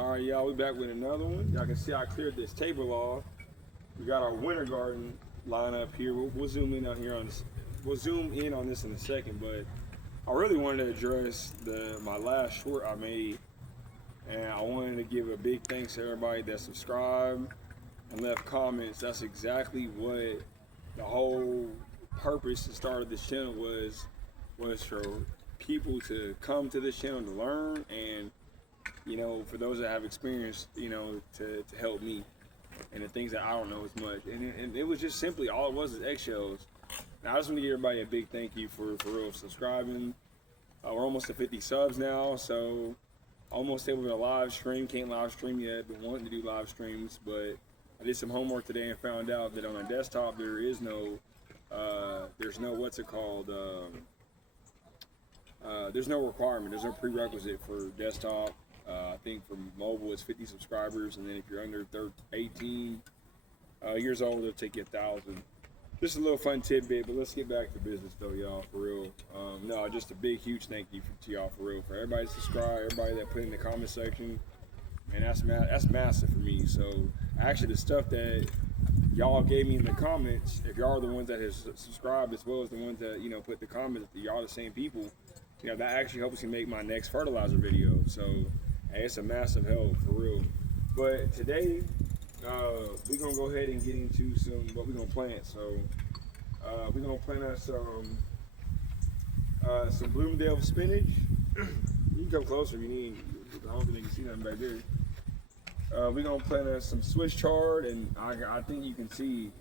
All right, y'all, we back with another one. Y'all can see I cleared this table off. We got our winter garden line up here. We'll zoom in on here on this. We'll zoom in on this in a second, but I really wanted to address my last short I made, and I wanted to give a big thanks to everybody that subscribed and left comments. That's exactly what the whole purpose to start this channel was for people to come to this channel to learn, and for those that have experience, to help me and the things that I don't know as much. And it was just simply, all it was is eggshells. Now I just want to give everybody a big thank you for real subscribing. We're almost to 50 subs now, so almost able to live stream. Can't live stream yet, but wanting to do live streams. But I did some homework today and found out that on a desktop there is no, there's no there's no requirement. There's no prerequisite for desktop. I think for mobile it's 50 subscribers, and then if you're under 18 years old, it'll take you 1,000. Just a little fun tidbit, but let's get back to business though, y'all, for real. No, just a big, huge thank you to y'all, for real, for everybody that subscribed, everybody that put in the comment section, and that's massive for me. So actually, the stuff that y'all gave me in the comments, if y'all are the ones that have subscribed as well as the ones that put the comments, y'all the same people, that actually helps me make my next fertilizer video. So hey, it's a massive help, for real. But today, we're gonna go ahead and get into what we're gonna plant. So we're gonna plant us some Bloomdale spinach. You can come closer if you need. I don't think you can see nothing back there. We're gonna plant us some Swiss chard, and I think you can see.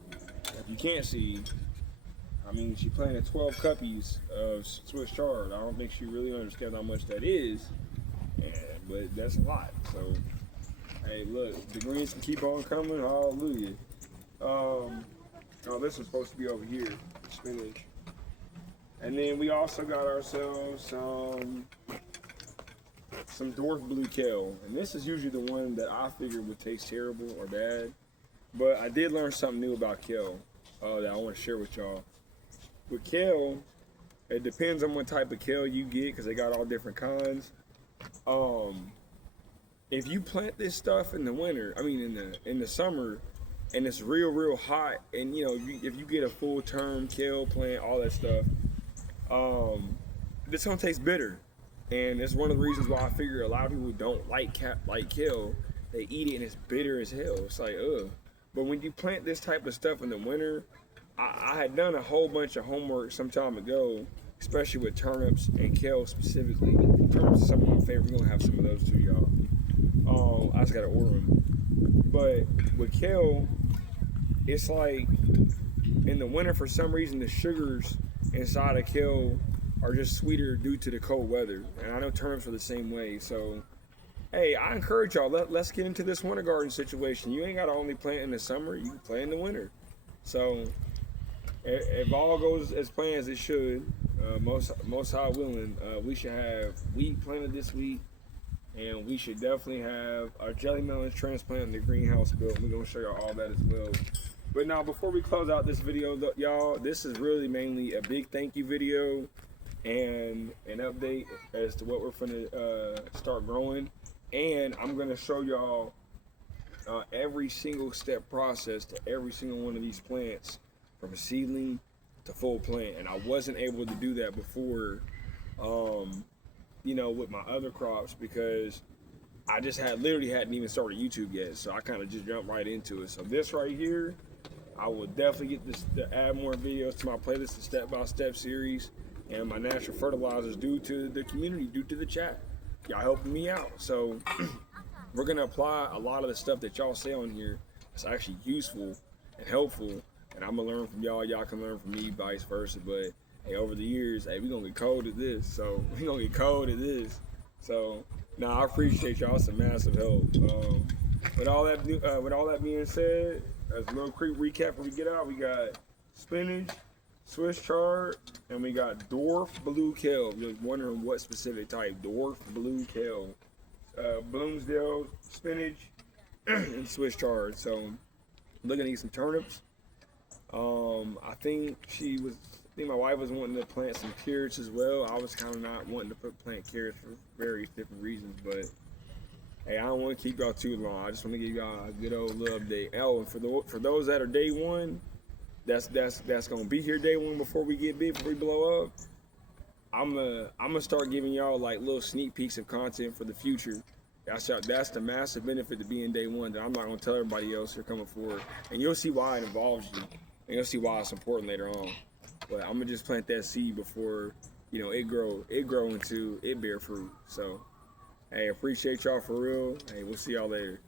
If you can't see, I mean, she planted 12 cuppies of Swiss chard. I don't think she really understands how much that is, but that's a lot. So, hey, look, the greens can keep on coming. Hallelujah. Oh, this was supposed to be over here, spinach. And then we also got ourselves some dwarf blue kale. And this is usually the one that I figured would taste terrible or bad. But I did learn something new about kale that I want to share with y'all. With kale, it depends on what type of kale you get, because they got all different kinds. If you plant this stuff in the winter, I mean in the summer, and it's real hot, and if you get a full term kale plant, all that stuff, it's gonna taste bitter, and it's one of the reasons why I figure a lot of people don't like kale. They eat it and it's bitter as hell. It's like ugh. But when you plant this type of stuff in the winter, I had done a whole bunch of homework some time ago, especially with turnips and kale specifically. Turnips are some of my favorite. We're gonna have some of those too, y'all. I just gotta order them. But with kale, it's like in the winter, for some reason, the sugars inside of kale are just sweeter due to the cold weather. And I know turnips are the same way. So, hey, I encourage y'all, let's get into this winter garden situation. You ain't gotta only plant in the summer, you can plant in the winter. So, if all goes as planned as it should, most high willing, we should have wheat planted this week, and we should definitely have our jelly melons transplanted in the greenhouse built. We're gonna show y'all all that as well. But now, before we close out this video, y'all, this is really mainly a big thank you video and an update as to what we're gonna start growing, and I'm gonna show y'all every single step process to every single one of these plants, from seedling to full plant. And I wasn't able to do that before, with my other crops, because I just literally hadn't even started YouTube yet. So I kind of just jumped right into it. So this right here, I will definitely get this to add more videos to my playlist, the step-by-step series, and my natural fertilizers due to the community, due to the chat. Y'all helping me out. So we're gonna apply a lot of the stuff that y'all say on here. It's actually useful and helpful. And I'm gonna learn from y'all, y'all can learn from me, vice versa. But hey, over the years, hey, we gonna get cold at this. So I appreciate y'all. It's a massive help. With all that being said, as a little quick recap when we get out, we got spinach, Swiss chard, and we got dwarf blue kale. You're wondering what specific type? Dwarf blue kale, Bloomsdale spinach, and Swiss chard. So looking to get some turnips. I think my wife was wanting to plant some carrots as well. I was kind of not wanting to plant carrots for various different reasons, but Hey, I don't want to keep y'all too long. I just want to give y'all a good old little update. Oh, and for those that are day one, that's gonna be here day one before we get big, before we blow up. I'm gonna start giving y'all like little sneak peeks of content for the future. That's the massive benefit to being day one that I'm not gonna tell everybody else here coming forward, and you'll see why it involves you, and you'll see why it's important later on. But I'm gonna just plant that seed before it grow into it bear fruit. So hey, appreciate y'all for real. Hey, we'll see y'all later.